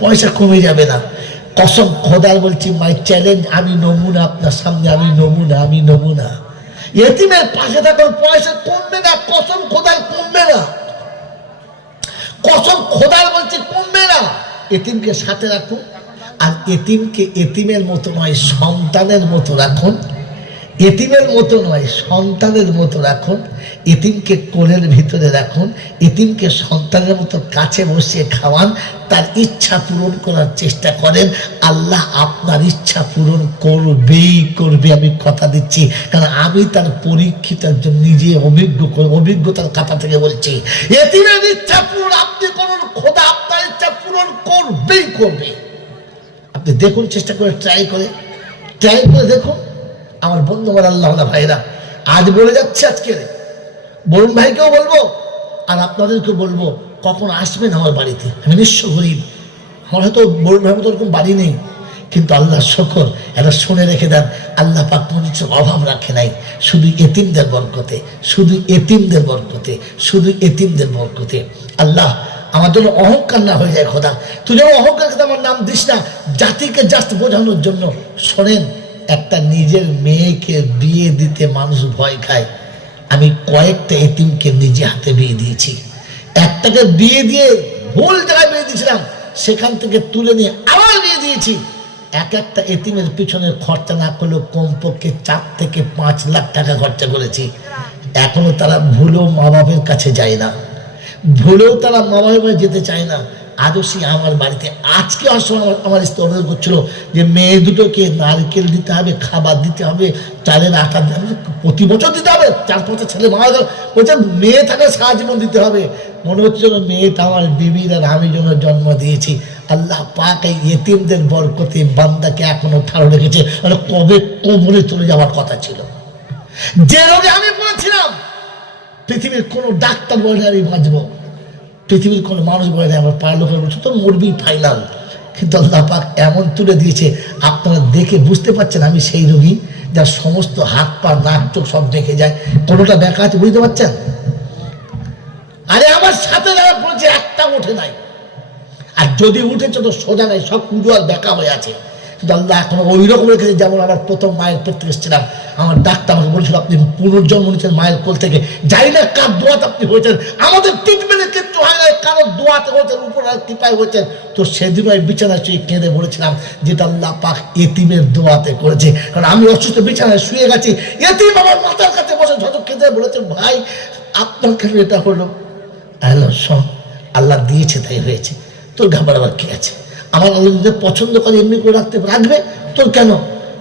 পয়সা কমে যাবে না। কসম খোদার বলছি মাই চ্যালেঞ্জ আমি নমুনা আপনার সামনে, আমি নমুনা আমি নমুনা। এতিমের পাশে থাকার পয়সা কমবে না, কসম খোদার কমবে না। কসম খোদার বলছে, কমবে না। এতিমকে সাথে রাখুন, আর এতিমকে এতিমের মতো নয়, সন্তানের মতো রাখুন। এতিমের মতো নয়, সন্তানের মতো রাখুন। এতিমকে কোলের ভিতরে রাখুন। এতিমকে সন্তানের মতো কাছে বসিয়ে খাওয়ান। তার ইচ্ছা পূরণ করার চেষ্টা করেন। আল্লাহ আপনার ইচ্ছা পূরণ করবেই করবে, আমি কথা দিচ্ছি। কারণ আমি তার পরীক্ষিত একজন নিজে অভিজ্ঞ অভিজ্ঞতার কথা থেকে বলছি, এতিমের ইচ্ছা পূরণ, আপনি করুন, খোদা আপনার ইচ্ছা পূরণ করবেই করবে। আপনি দেখুন, চেষ্টা করে ট্রাই করে। ট্রাই করে দেখুন। আমার বন্ধু আমার আল্লাহ ভাইরা, আজ বলে যাচ্ছে আজকে। বরুণ ভাইকেও বলব, আর আপনাদেরকে বলব, কখন আসবেন আমার বাড়িতে? আমি নিঃস্ব গরিব। আমার হয়তো বরুণ ভাই মতো ওরকম বাড়ি নেই। কিন্তু আল্লাহ শকর, এটা শুনে রেখে দেন, আল্লাহ পাক কিছুর অভাব রাখে নাই। শুধু এতিমদের বরকতে, শুধু এতিমদের বরকতে, শুধু এতিমদের বরকতে। আল্লাহ আমার জন্য অহংকার না হয়ে যায়, খোদা। তুই যেন অহংকার আমার নাম দিস না, জাতিকে জাস্ট বোঝানোর জন্য শোনেন একটা নিজের মেয়েকে বিয়ে দিতে মানুষ ভয় খায়। আমি কয়েকটা এতিমকে নিজে হাতে বিয়ে দিয়েছি। একটাকে বিয়ে দিয়ে ভুল জায়গায় বিয়ে দিয়েছিলাম, সেখান থেকে তুলে নিয়ে আবার বিয়ে দিয়েছি। এক একটা এতিমের পিছনে খরচা না করলেও কমপক্ষে চার থেকে পাঁচ লাখ টাকা খরচা করেছি। এখনও তারা ভুলেও মা বাপের কাছে যায় না। ভুলেও তারা মা বাবার যেতে চায় না। আজও সে আমার বাড়িতে আজকে আসলে আমার স্ত্রী করছিল যে মেয়ে দুটোকে নারকেল দিতে হবে, খাবার দিতে হবে, চালের আটা দিতে হবে, প্রতি বছর দিতে হবে, চার পাঁচটা ছেলে মারা গেল। বলছে, মেয়ে থাকে সারা জীবন দিতে হবে। মনে হচ্ছে যেন মেয়েটা আমার বিবির আর আমি জন্য জন্ম দিয়েছি। আল্লাহ পাক এই এতিমদের বরকতে বান্দাকে এখনও ভালো রেখেছে মানে কবে কোমরে চলে যাওয়ার কথা ছিল। যে রোগে আমি বলেছিলাম পৃথিবীর কোনো ডাক্তার বলে আমি বাঁচবো। পৃথিবীর কোনো মানুষ বলে না আমার পাড়ার লোকের বলছে মরবি ফাইনাল কিন্তু আল্লাহ পাক এমন তুলে দিয়েছে, আপনারা দেখে বুঝতে পারছেন আমি সেই রোগী যার সমস্ত হাত পা, নাক, চোখ সব দেখে যায়। কোনোটা দেখা আছে বুঝতে পারছেন? আরে আমার সাথে যারা পড়েছে একটা ওঠে নাই। আর যদি উঠেছে তো সোজা নাই, সব পুজো আর দেখা হয়ে আছে। কিন্তু আল্লাহ এখন ওই রকম রেখেছে, যেমন আমার প্রথম মায়ের পেট এসেছিলাম। আমার ডাক্তার আমাকে বলেছিল, আপনি পুনর্জন্ম নিয়েছেন মায়ের কোল থেকে। যাই না কার দোয়াতে আপনি হয়েছেন। আমাদের ট্রিটমেন্টের হয় না কারও দোয়াতে হয়েছেন উপর কৃপায় হয়েছেন তো সেদিন ওই বিছানায় শুয়ে কেঁদে বলেছিলাম যেটা আল্লাহ পাক এতিমের দোয়াতে করেছে। কারণ আমি অসুস্থ, বিছানায় শুয়ে গেছি। এতিম আমার মাথার কাছে বসে যত কেঁদে বলেছেন ভাই, আপনার কেন এটা হলো? হ্যালো শোন, আল্লাহ দিয়েছে, তাই হয়েছে। তোর ঘাবড়াবার কি আছে? আমার আল্লাহ যদি পছন্দ করে, এমনি করে রাখতে রাখবে? তোর কেন?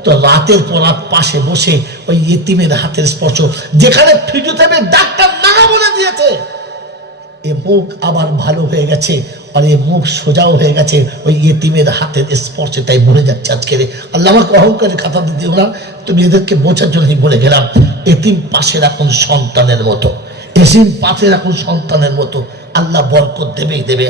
তো রাতের পর পাশে বসে ওই এতিমের হাতের স্পর্শ, যেখানে ফিজিওথেরাপি ডাক্তার এ মুখ আবার ভালো হয়ে গেছে, আর এ মুখ সোজাও হয়ে গেছে, ওই এতিমের হাতের স্পর্শে তাই মরে যাচ্ছে আজকে আল্লাহ আমাকে অহংকারের খাতা দিও না, তুমি এদেরকে বোঝার জন্য বলে গেলাম, এতিম পাশে রাখুন সন্তানের মতো, এসিম পাশে রাখুন সন্তানের মতো, আল্লাহ বরকত দেবেই দেবে।